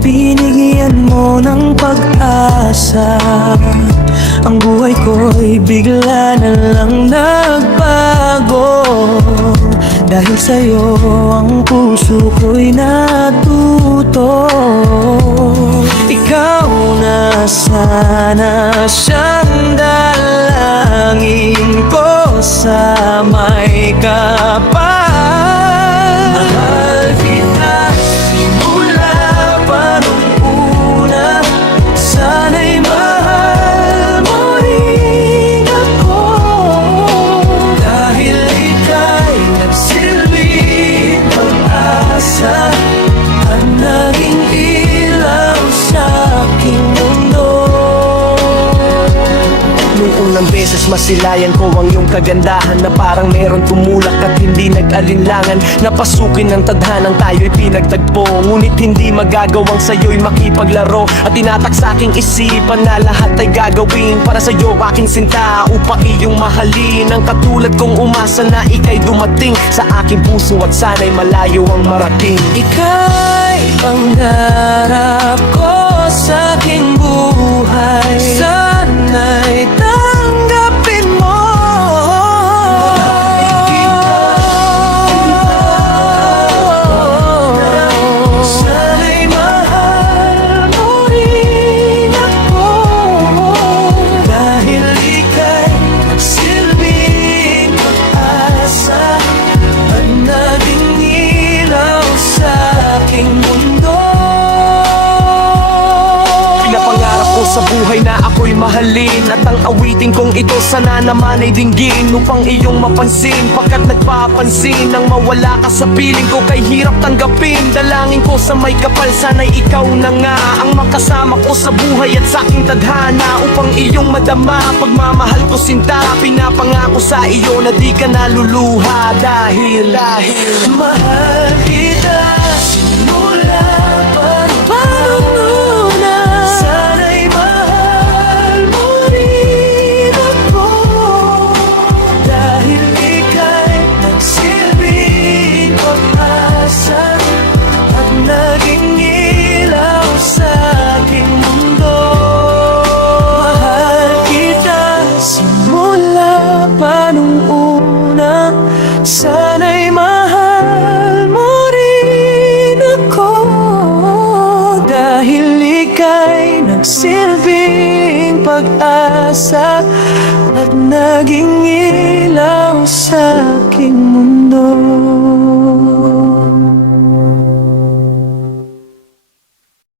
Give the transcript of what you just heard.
Binigyan mo ng pag-asa, ang buhay ko'y bigla na lang nagbago. Dahil sa'yo ang puso ko'y natuto. Ikaw na sana siyang dalangin ko sa may kapal. Mahal kita simula pa nung una, sana'y mahal mo rin ako. Dahil ika'y nagsilbing pag-asa at naging ilaw sa aking mundo. Nung unang beses masilayan ko ang iyong kagandahan, na parang meron tumulak at hindi nag-alinlangan. Napasukin ng tadhanang tayo'y pinagtagpo, ngunit hindi magagawang sa'yo'y makipaglaro. At tinatak sa aking isipan na lahat ay gagawin para sa'yo aking sinta, upang iyong mahalin. Ang katulad kong umasa na ika'y dumating sa aking puso at sana'y malayo ang marating. Ika'y pangarap ko sa aking buhay, sana'y tanggapin mo. Sana'y mahal mo rin ako. Dahil ika'y nagsilbing pag-asa at naging ilaw sa aking mundo. Pinapangarap ko sa buhay na ako'y mahalin, at ang awitin kong ito sana naman ay dinggin, upang iyong mapansin, pagkat nagpapansin nang mawala ka sa piling ko, kay hirap tanggapin. Dalangin ko sa may kapal, sana'y ikaw na nga ang makasama ko sa buhay at sa aking tadhana, upang iyong madama pagmamahal ko sinta. Pinapangako sa iyo na di ka naluluha, dahil mahal kita simula pa nung una. Sana'y mahal mo rin ako. Dahil ika'y nagsilbing pag-asa at naging ilaw sa aking mundo. Mahal kita simula pa nung una. Sana'y mahal mo rin ako. Dahil ika'y nagsilbing pag-asa at naging ilaw sa aking mundo.